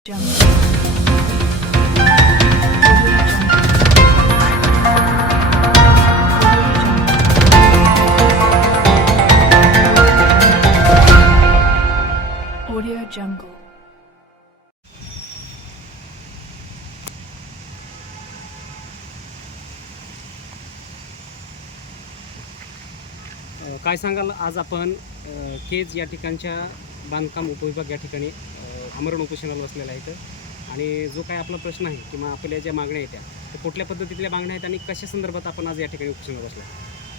Audio Jungle. काय सांगाल आज आपण केज या ठिकाणच्या बांधकाम उपविभाग या ठिकाणी आमरण उपोषणाला बसलेला आहे आणि जो काय आपला प्रश्न आहे किंवा आपल्या ज्या मागण्या आहेत त्या कुठल्या पद्धतीतल्या मागण्या आहेत आणि कशा संदर्भात आपण आज या ठिकाणी उपोषणाला बसला?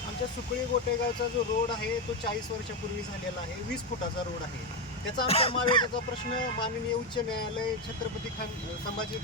आमच्या सुकळी गोटेगावचा जो रोड आहे तो 40 वर्षापूर्वी झालेला आहे. 20 फुटाचा रोड आहे. त्याचा आमच्या मावेगाचा प्रश्न माननीय उच्च न्यायालय छत्रपती संभाजी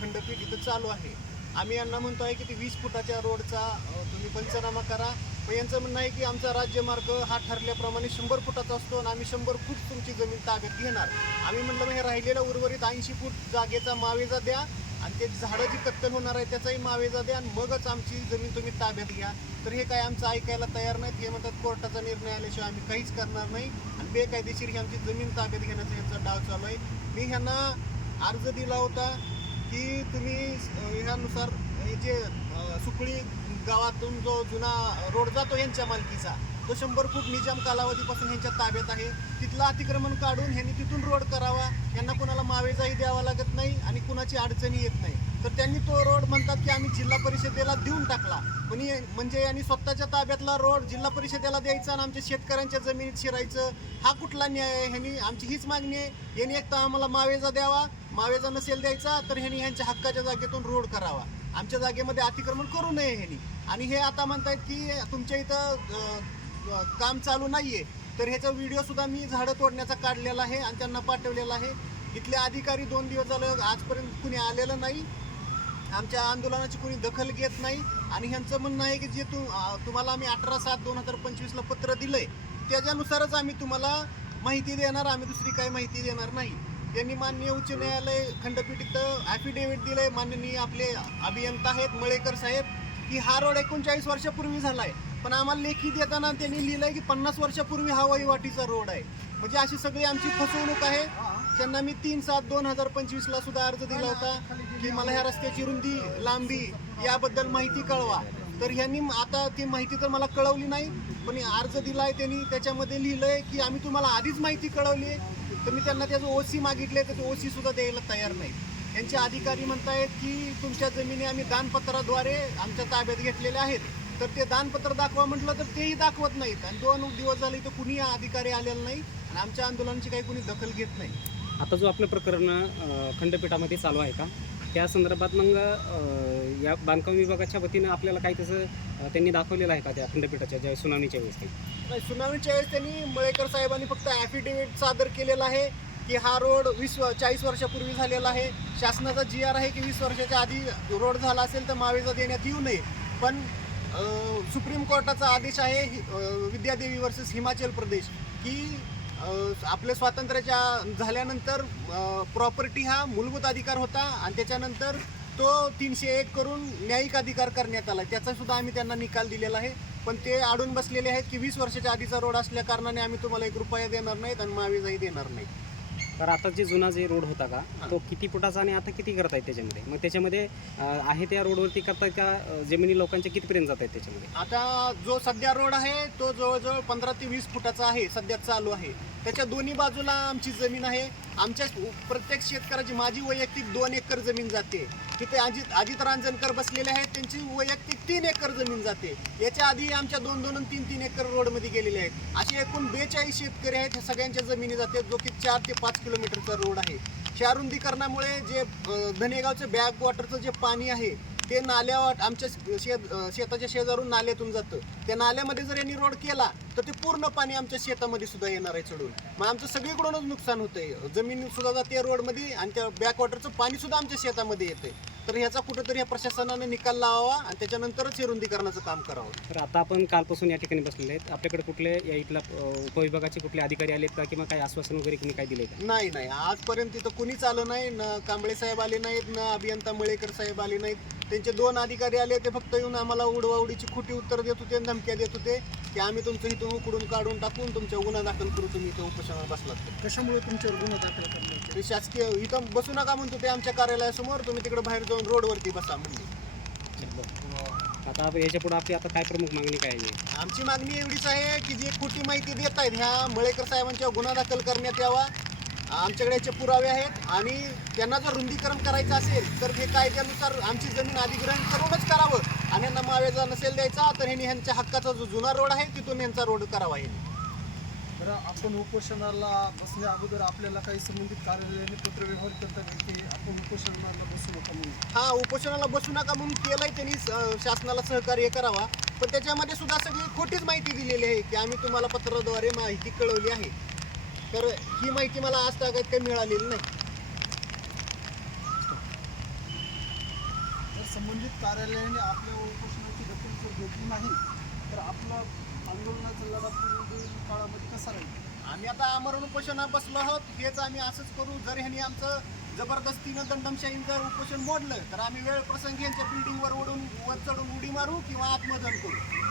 खंडपीठ इथं चालू आहे. आम्ही यांना म्हणतो आहे की ती 20 फुटाच्या रोडचा तुम्ही पंचनामा करा. पण यांचं म्हणणं आहे की आमचा राज्यमार्ग हा ठरल्याप्रमाणे 100 फुटाचा असतो आणि आम्ही 100 फूट तुमची जमीन ताब्यात घेणार. आम्ही म्हणलं मग हे राहिलेल्या उर्वरित 80 फूट जागेचा मावेजा द्या आणि ते झाडं जी कत्तल होणार आहे त्याचाही मावेजा द्या आणि मगच आमची जमीन तुम्ही ताब्यात घ्या. तर हे काय आमचं ऐकायला तयार नाहीत. हे म्हणतात कोर्टाचा निर्णय आल्याशिवाय आम्ही काहीच करणार नाही आणि बेकायदेशीर ही आमची जमीन ताब्यात घेण्याचा यांचा डाव चालू आहे. मी ह्यांना अर्ज दिला होता की तुम्ही ह्यानुसार हे जे सुकळी गावातून जो जुना रोड जातो यांच्या मालकीचा तो 100 फूट निजाम कालावधीपासून ह्यांच्या ताब्यात आहे. तिथलं अतिक्रमण काढून ह्यांनी तिथून रोड करावा. यांना कुणाला मावेजाही द्यावा लागत नाही आणि कुणाची अडचणी येत नाही. तर त्यांनी तो रोड म्हणतात की आम्ही जिल्हा परिषदेला देऊन टाकला. पण म्हणजे यांनी स्वतःच्या ताब्यातला रोड जिल्हा परिषदेला द्यायचा आणि आमच्या शेतकऱ्यांच्या जमिनीत शिरायचं हा कुठला न्याय आहे? ह्यांनी आमची हीच मागणी आहे. यांनी एक तर आम्हाला मावेजा द्यावा. मावेजा नसेल द्यायचा तर ह्यांनी ह्यांच्या हक्काच्या जागेतून रोड करावा. आमच्या जागेमध्ये अतिक्रमण करू नये ह्यांनी. आणि हे आता म्हणतायत की तुमच्या इथं काम चालू नाहीये. तर ह्याचा व्हिडिओ सुद्धा मी झाडं तोडण्याचा काढलेला आहे आणि त्यांना पाठवलेला आहे. इथले अधिकारी 2 दिवस झालं आजपर्यंत कुणी आलेलं नाही. आमच्या आंदोलनाची कुणी दखल घेत नाही आणि ह्यांचं म्हणणं आहे की जे तुम्हाला आम्ही 18/7/2025 ला पत्र दिलंय त्याच्यानुसारच आम्ही तुम्हाला माहिती देणार. आम्ही दुसरी काही माहिती देणार नाही. त्यांनी माननीय उच्च न्यायालय खंडपीठ इथं ॲफिडेव्हिट दिलंय. माननीय आपले अभियंता आहेत मळेकर साहेब की हा रोड 39 वर्षापूर्वी झाला आहे. पण आम्हाला लेखी देताना त्यांनी लिहिलंय की 50 वर्षापूर्वी हा वहिवाटीचा रोड आहे. म्हणजे अशी सगळी आमची फसवणूक आहे. त्यांना मी 3/7/2025 ला सुद्धा अर्ज दिला होता की मला ह्या रस्त्याची रुंदी लांबी याबद्दल माहिती कळवा. तर ह्यांनी आता ती माहिती तर मला कळवली नाही. पण अर्ज दिला आहे त्यांनी त्याच्यामध्ये लिहिलंय की आम्ही तुम्हाला आधीच माहिती कळवली आहे. तर मी त्यांना त्याचं OC मागितले तर ते OC सुद्धा द्यायला तयार नाही. यांचे अधिकारी म्हणतायत की तुमच्या जमिनी आम्ही दानपत्राद्वारे आमच्या ताब्यात घेतलेल्या आहेत. तर ते दानपत्र दाखवा म्हटलं तर तेही दाखवत नाहीत आणि 2 दिवस झाले तर कुणी अधिकारी आलेला नाही आणि आमच्या आंदोलनाची काही कुणी दखल घेत नाही. आता जो आपलं प्रकरण खंडपीठामध्ये चालू आहे का त्या संदर्भात मग या बांधकाम विभागाच्या वतीनं आपल्याला काही तसं त्यांनी दाखवलेलं आहे का त्या खंडपीठाच्या ज्या सुनावणीच्या वेळेस? नाही, सुनावणीच्या वेळेस त्यांनी मळेकर साहेबांनी फक्त ॲफिडेव्हिट सादर केलेला आहे की हा रोड 40 वर्षापूर्वी झालेला आहे. शासनाचा GR आहे की 20 वर्षाच्या आधी रोड झाला असेल तर मावेजा देण्यात येऊ नये. पण सुप्रीम कोर्टाचा आदेश आहे विद्यादेवी वर्सेस हिमाचल प्रदेश की आपल्या स्वातंत्र्याच्या झाल्यानंतर प्रॉपर्टी हा मूलभूत अधिकार होता आणि त्याच्यानंतर तो 301 करून न्यायिक अधिकार करण्यात आला. त्याचा सुद्धा आम्ही त्यांना निकाल दिलेला आहे. पण ते अडून बसलेले आहेत की 20 वर्षाच्या आधीचा रोड असल्या कारणाने आम्ही तुम्हाला 1 रुपया देणार नाहीत आणि मावेजाही देणार नाही. तर आता जुना रोड होता का तो किती फुटाचा आणि आता किती करत आहेत त्याच्यामध्ये? मग त्याच्यामध्ये आहे त्या रोडवरती करतायत का जमिनी लोकांच्या कितीपर्यंत जात आहेत त्याच्यामध्ये? आता जो सध्या रोड आहे तो जवळजवळ 15 ते 20 फुटाचा आहे. सध्या चालू आहे. त्याच्या दोन्ही बाजूला आमची जमीन आहे. आमच्या प्रत्येक शेतकऱ्याची माझी वैयक्तिक 2 एकर जमीन जाते. तिथे अजित रांजणकर बसलेले आहेत त्यांची वैयक्तिक 3 एकर जमीन जाते. याच्या आधी आमच्या 2-2 आणि 3-3 एकर रोडमध्ये गेलेले आहेत. असे एकूण 42 शेतकरी आहेत. ह्या सगळ्यांच्या जमिनी जाते जो की 4 ते 5 किलोमीटरचा रोड आहे. ह्या रुंदीकरणामुळे जे धनेगावचं बॅक वॉटरचं जे पाणी आहे ते नाल्यावर आमच्या शेताच्या शेजारून नाल्यातून जातं. त्या नाल्यामध्ये जर यांनी रोड केला तर ते पूर्ण पाणी आमच्या शेतामध्ये सुद्धा येणार आहे चढून. मग आमचं सगळीकडूनच नुकसान होतंय. जमीन सुद्धा जाते रोडमध्ये आणि त्या बॅकवॉटरचं पाणी सुद्धा आमच्या शेतामध्ये येतंय. तर ह्याचा कुठंतरी या प्रशासनाने निकाल लावावा आणि त्याच्यानंतरच हे रुंदीकरणाचं काम करावं. तर आता आपण कालपासून या ठिकाणी बसलेले आहेत. आपल्याकडे कुठले या इथला उपविभागाचे कुठले अधिकारी आलेत का किंवा काही आश्वासन वगैरे कुणी काय दिले का? नाही नाही, आजपर्यंत तिथं कुणीच आलं नाही. न कांबळे साहेब आले नाहीत, न अभियंता मळेकर साहेब आले नाहीत. त्यांचे 2 अधिकारी आले, ते फक्त येऊन आम्हाला उडवाउडीची खोटी उत्तर देत होते आणि धमक्या देत होते की आम्ही तुमचं इथून उकडून काढून टाकून तुमच्या गुन्हा दाखल करू, तुम्ही इथं उपोषणावर बसलात. कशामुळे तुमच्यावर गुन्हा दाखल करण्याचे? ते शासकीय इथं बसू नका म्हणतो ते आमच्या कार्यालयासमोर, तुम्ही तिकडे बाहेर जाऊन रोडवरती बसा म्हणजे. आता याच्या पुढे आपली आता काय प्रमुख मागणी काय आहे? आमची मागणी एवढीच आहे की जी खोटी माहिती देत आहेत ह्या मळेकर साहेबांच्या गुन्हा दाखल करण्यात यावा. आमच्याकडे याचे पुरावे आहेत आणि त्यांना जर रुंदीकरण करायचं असेल तर हे कायद्यानुसार आमची जमीन अधिग्रहण करूनच करावं आणि यांना मावेजा नसेल द्यायचा तर ह्यांनी ह्यांच्या हक्काचा जो जुना रोड आहे तिथून यांचा रोड करावा. हे बरं, आपण उपोषणाला बसण्या अगोदर आपल्याला काही संबंधित कार्यालयाने पत्रव्यवहार करतात की आपण उपोषणाला बसू नका म्हणून? हा, उपोषणाला बसू नका म्हणून केलंय त्यांनी, शासनाला सहकार्य करावा. पण त्याच्यामध्ये सुद्धा सगळी खोटीच माहिती दिलेली आहे की आम्ही तुम्हाला पत्राद्वारे माहिती कळवली आहे. तर ही माहिती मला आज तागायत काही मिळालेली नाही. जर संबंधित कार्यालयाने आपल्या उपोषणाची दखल जर घेतली नाही तर आपला आंदोलनाचा लढा पुढील काळामध्ये कसा राहील? आम्ही आता आमरण उपोषणात बसलो आहोत. हेच आम्ही असंच करू. जर ह्यांनी आमचं जबरदस्तीनं दंडमशाहीनं जर उपोषण मोडलं तर आम्ही वेळ प्रसंगी यांच्या बिल्डिंगवर वर चढून उडी मारू किंवा आत्मदहन करू.